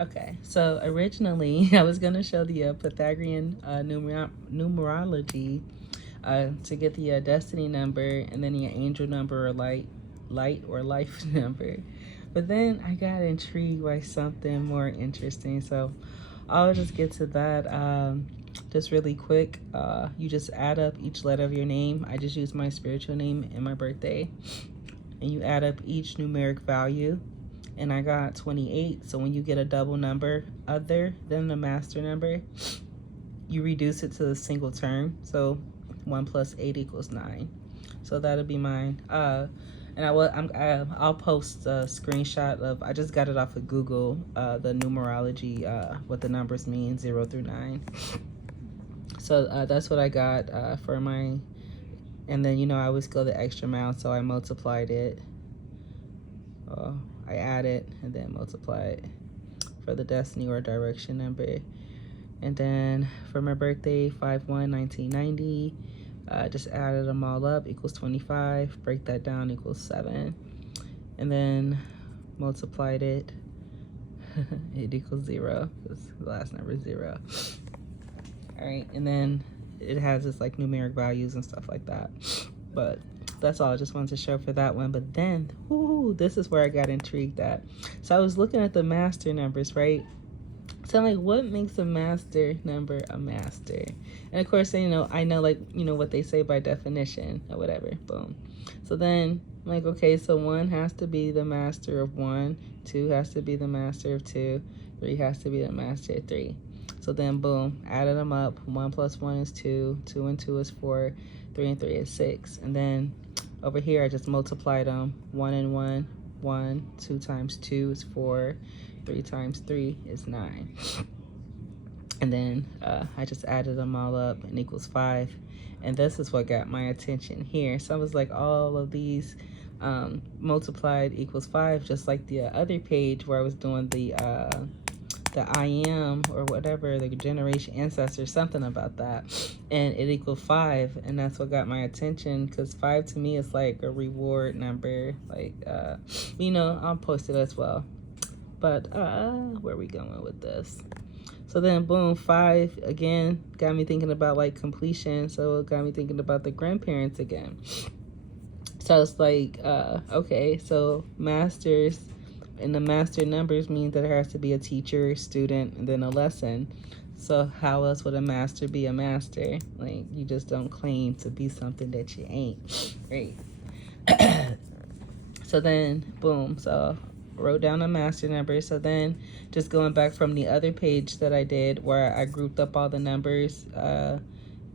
Okay, so originally I was gonna show the Pythagorean numerology to get the destiny number and then your angel number or light or life number. But then I got intrigued by something more interesting, so I'll just get to that. Just really quick, you just add up each letter of your name. I just use my spiritual name and my birthday, and you add up each numeric value. And I got 28. So when you get a double number other than the master number, you reduce it to a single term. So 1 plus 8 equals 9. So that'll be mine. And I'll post a screenshot of, I just got it off of Google, the numerology, what the numbers mean, 0 through 9. So that's what I got for my, and then, you know, I always go the extra mile, so I multiplied it. I add it and then multiply it for the destiny or direction number. And then for my birthday, 5/1/1990, just added them all up, equals 25. Break that down, equals 7. And then multiplied it, it equals 0, because the last number is 0. All right, and then it has its like numeric values and stuff like that. But that's all I just wanted to show for that one. But then, this is where I got intrigued at. So I was looking at the master numbers, right? So I'm like, what makes a master number a master? And of course, you know, I know, like, you know, what they say by definition or whatever, boom. So then I'm like, okay, so 1 has to be the master of 1, 2 has to be the master of 2, 3 has to be the master of 3. So then, boom, added them up. 1 plus 1 is 2, 2 and 2 is 4, 3 and 3 is 6. And then over here, I just multiplied them. 1 and 1, 1, 2 times 2 is 4, 3 times 3 is 9. And then I just added them all up and equals 5. And this is what got my attention here. So I was like, all of these multiplied equals 5, just like the other page where I was doing the I am or whatever, the generation ancestor, something about that, and it equaled 5. And that's what got my attention, because 5 to me is like a reward number, like you know, I'll post it as well. But where are we going with this? So then, boom, 5 again got me thinking about like completion. So it got me thinking about the grandparents again. So it's like, okay, so masters and the master numbers means that there has to be a teacher, student, and then a lesson. So how else would a master be a master? Like, you just don't claim to be something that you ain't, right? So then, boom, so wrote down a master number. So then just going back from the other page that I did where I grouped up all the numbers,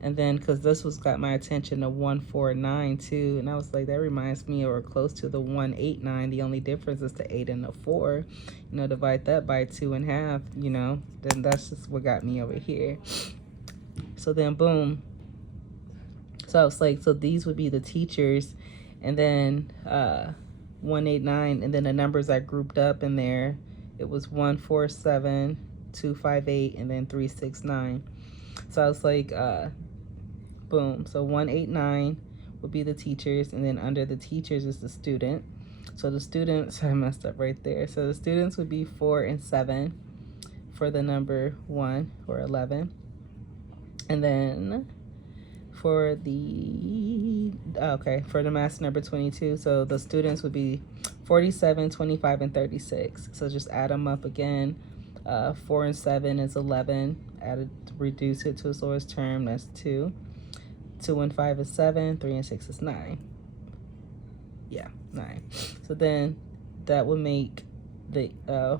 and then because this was got my attention, to 149 too, and I was like, that reminds me or close to the 189. The only difference is the 8 and the 4. You know, divide that by 2.5, you know, then that's just what got me over here. So then, boom, so I was like, so these would be the teachers, and then 189, and then the numbers I grouped up in there, it was 147, 258, and then 369. So I was like, boom, so 189 would be the teachers, and then under the teachers is the student. So the students, I messed up right there. So the students would be 4 and 7 for the number 1 or 11. And then for the, for the master number 22, so the students would be 47, 25, and 36. So just add them up again. 4 and 7 is 11. Reduce it to its lowest term, that's 2. 2 and 5 is 7, 3 and 6 is 9. Yeah, 9. So then that would make the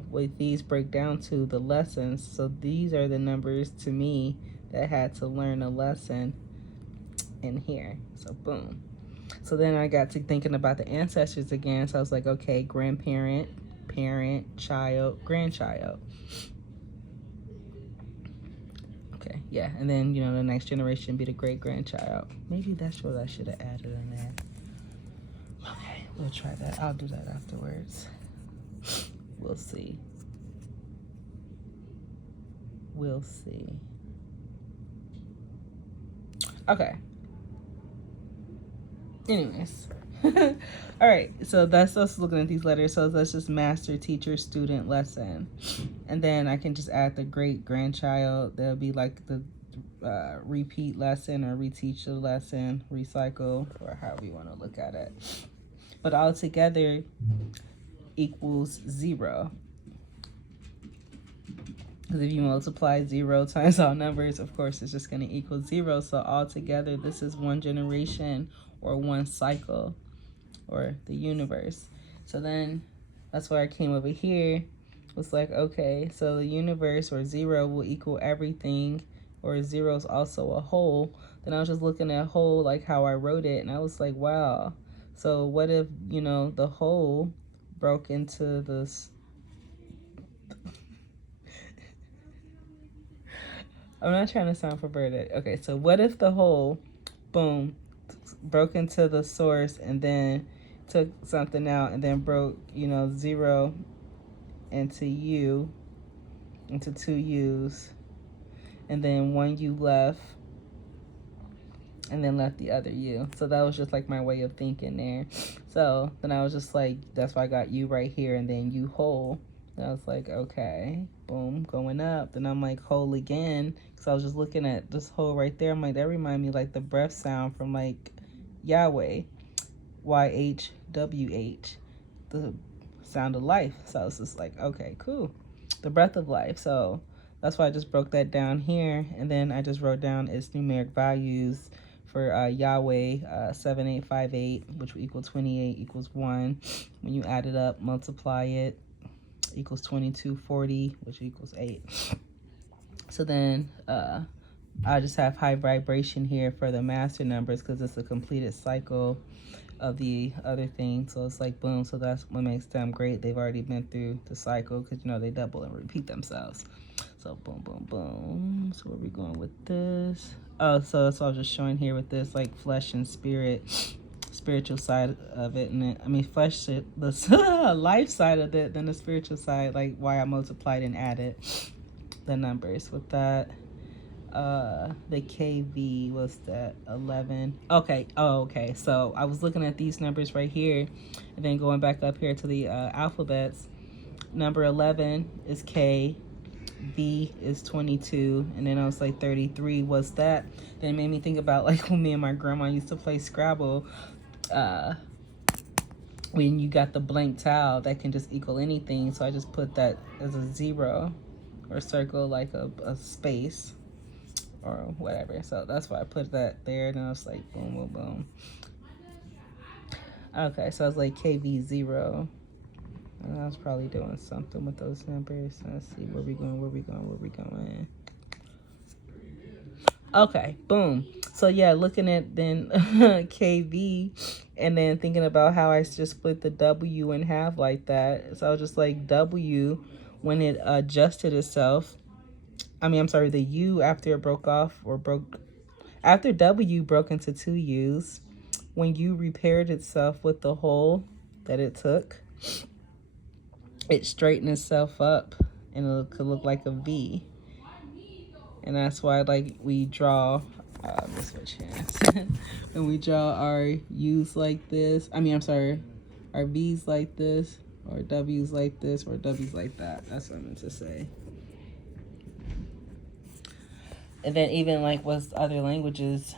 what these break down to the lessons. So these are the numbers to me that had to learn a lesson in here. So boom. So then I got to thinking about the ancestors again. So I was like, okay, grandparent, parent, child, grandchild. Okay, yeah, and then, you know, the next generation be the great-grandchild. Maybe that's what I should have added in there. Okay, we'll try that. I'll do that afterwards. We'll see. We'll see. Okay. Anyways, All right, so that's us looking at these letters. So that's just master, teacher, student, lesson. And then I can just add the great grandchild. That'll be like the repeat lesson or reteach the lesson, recycle, or however you want to look at it. But all together equals 0. Because if you multiply 0 times all numbers, of course, it's just going to equal 0. So all together, this is one generation or one cycle or the universe. So then that's why I came over here. It's like, okay, so the universe or 0 will equal everything, or 0 is also a whole. Then I was just looking at whole, like how I wrote it, and I was like, wow. So what if, you know, the whole broke into this? I'm not trying to sound perverted. Okay, so what if the whole, boom, broke into the source and then took something out and then broke, you know, 0 into U, into 2 U's, and then 1 U left, and then left the other U. So that was just like my way of thinking there. So then I was just like, that's why I got U right here, and then U whole. And I was like, okay, boom, going up. Then I'm like, whole again, because I was just looking at this whole right there. I'm like, that remind me like the breath sound from like Yahweh, YHWH, the sound of life. So I was just like, okay, cool, the breath of life. So that's why I just broke that down here, and then I just wrote down its numeric values for Yahweh, 7858, which will equal 28 equals 1. When you add it up, multiply it, equals 2240, which equals 8. So then I just have high vibration here for the master numbers because it's a completed cycle of the other thing. So it's like boom. So that's what makes them great. They've already been through the cycle because, you know, they double and repeat themselves. So boom, boom, boom. So where are we going with this? Oh, so that's what I was just showing here with this, like flesh and spirit, spiritual side of it. And then, I mean, flesh, the life side of it, then the spiritual side, like why I multiplied and added the numbers with that. The KV was that 11. Okay. Oh, okay. So I was looking at these numbers right here, and then going back up here to the alphabets. Number 11 is K, V is 22, and then I was like 33. What's that? Then it made me think about like when me and my grandma used to play Scrabble. When you got the blank tile, that can just equal anything. So I just put that as a 0 or circle like a space or whatever. So that's why I put that there. And I was like, boom, boom, boom. Okay, so I was like KV0. And I was probably doing something with those numbers. Let's see, where we going? Okay, boom. So yeah, looking at then KV, and then thinking about how I just split the W in half like that. So I was just like W, when it adjusted itself, the U after it broke off, or after W broke into 2 U's, when U repaired itself with the hole that it took, it straightened itself up and it could look like a V. And that's why like we draw, let's switch hands. When we draw our U's like this, our V's like this, or W's like this, or W's like that. That's what I meant to say. And then even like with other languages,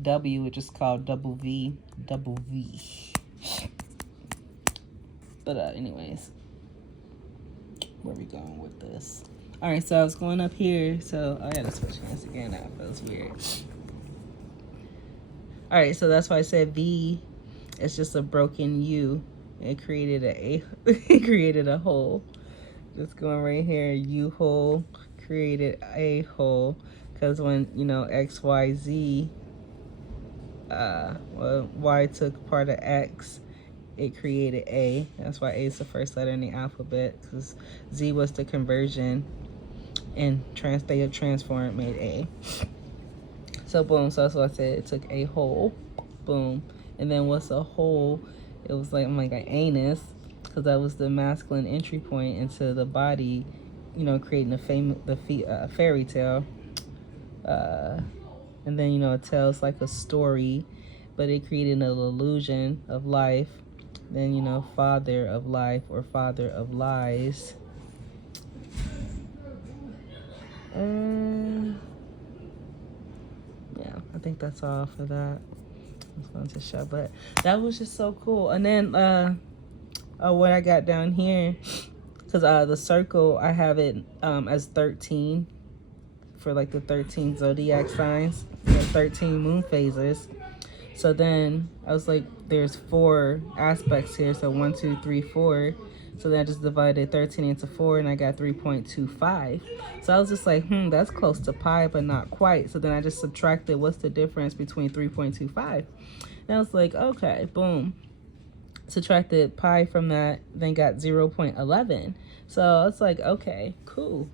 W, which is called double V. But anyways, where are we going with this? All right, so I was going up here. So I gotta switch hands again. That feels weird. All right, so that's why I said V. It's just a broken U. It created it created a hole. Just going right here, U hole created a hole. Because when, you know, X, Y, Z, Y took part of X, it created A. That's why A is the first letter in the alphabet, because Z was the conversion, and they have transformed, made A. So boom, so that's what I said. It took a hole, boom. And then what's a hole? It was like, an anus, because that was the masculine entry point into the body, you know, creating the fairy tale. And then, you know, it tells like a story but it created an illusion of life. Then, you know, father of life or father of lies. And yeah, I think that's all for that. I was going to show, but that was just so cool. And then what I got down here, because the circle, I have it as 13 for like the 13 zodiac signs, the 13 moon phases. So then I was like, there's 4 aspects here, so 1, 2, 3, 4. So then I just divided 13 into 4, and I got 3.25. So I was just like, that's close to pi, but not quite. So then I just subtracted what's the difference between 3.25. And I was like, okay, boom. Subtracted pi from that, then got 0.11. So I was like, okay, cool.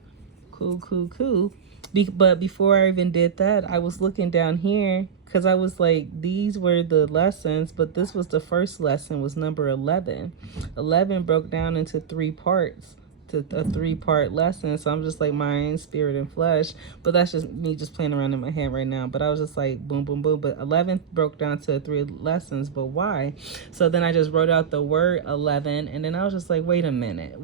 But before I even did that, I was looking down here, because I was like, these were the lessons, but this was the first lesson, was number 11. 11 broke down into 3 parts, to a 3-part lesson. So I'm just like mind, spirit, and flesh. But that's just me just playing around in my head right now. But I was just like, boom, boom, boom. But 11 broke down to 3 lessons. But why? So then I just wrote out the word 11. And then I was just like, wait a minute.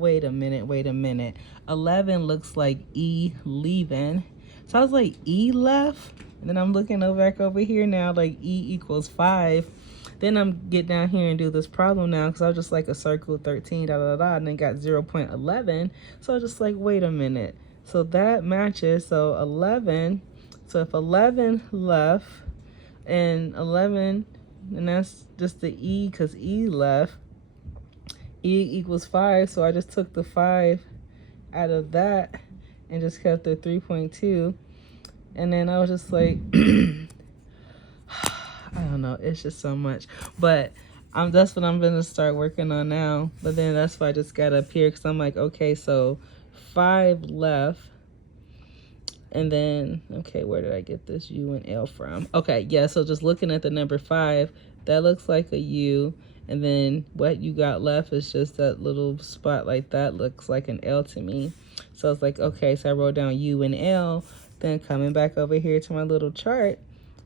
11 looks like E leaving. So I was like, E left? And then I'm looking back over here now, like E equals 5. Then I'm get down here and do this problem now, because I was just like a circle 13, and then got 0.11. So I was just like, wait a minute. So that matches. So 11. So if 11 left, and 11, and that's just the E, because E left, E equals 5. So I just took the 5 out of that and just kept the 3.2. And then I was just like, I don't know, it's just so much. But that's what I'm gonna start working on now. But then that's why I just got up here, because I'm like, okay, so 5 left. And then, okay, where did I get this U and L from? Okay, yeah, so just looking at the number 5, that looks like a U. And then what you got left is just that little spot like that looks like an L to me. So it's like, okay, so I wrote down U and L. Then coming back over here to my little chart,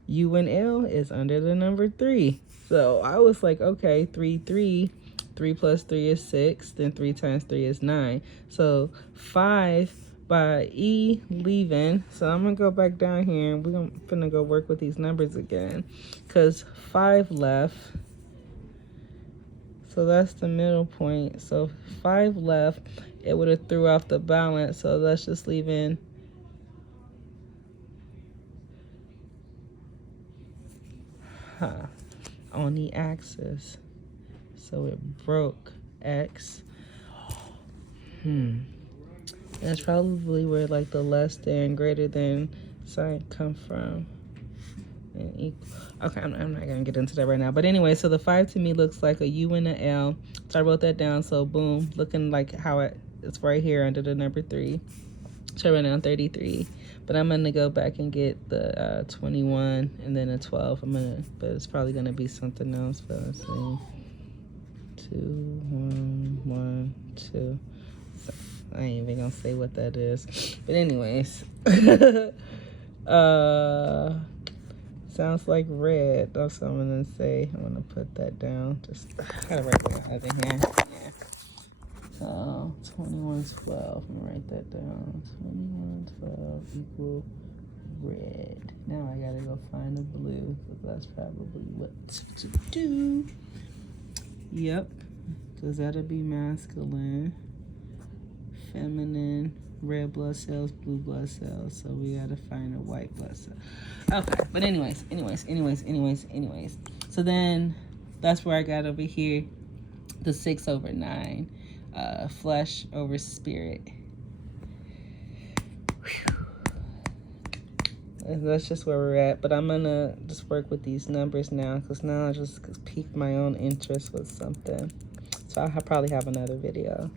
U and L is under the number 3. So I was like, okay, 3 plus 3 is 6. Then 3 times 3 is 9. So 5 by E leaving. So I'm going to go back down here, and we're going to go work with these numbers again, because 5 left. So that's the middle point. So 5 left, it would have threw off the balance. So let's just leave in on the axis. So it broke X. That's probably where like the less than, greater than sign come from. And equal. Okay, I'm not gonna get into that right now. But anyway, so the 5 to me looks like a U and a L. So I wrote that down. So boom, looking like how it's right here under the number 3. So I wrote down 33. But I'm gonna go back and get the 21 and then a 12. But it's probably gonna be something else. But let's see, 2, 1, 1, 2. So I ain't even gonna say what that is. But anyways, sounds like red. That's what I'm gonna say. I'm gonna put that down. Just gotta write that other hand. Yeah. 2112. I'm gonna write that down. 2112 equal red. Now I gotta go find the blue, because that's probably what to do. Yep, because that'll be masculine, feminine, red blood cells, blue blood cells. So we gotta find a white blood cell. Okay, but anyways. So then that's where I got over here the 6/9. Flesh over spirit. And that's just where we're at. But I'm gonna just work with these numbers now, because now I just piqued my own interest with something. So I'll probably have another video.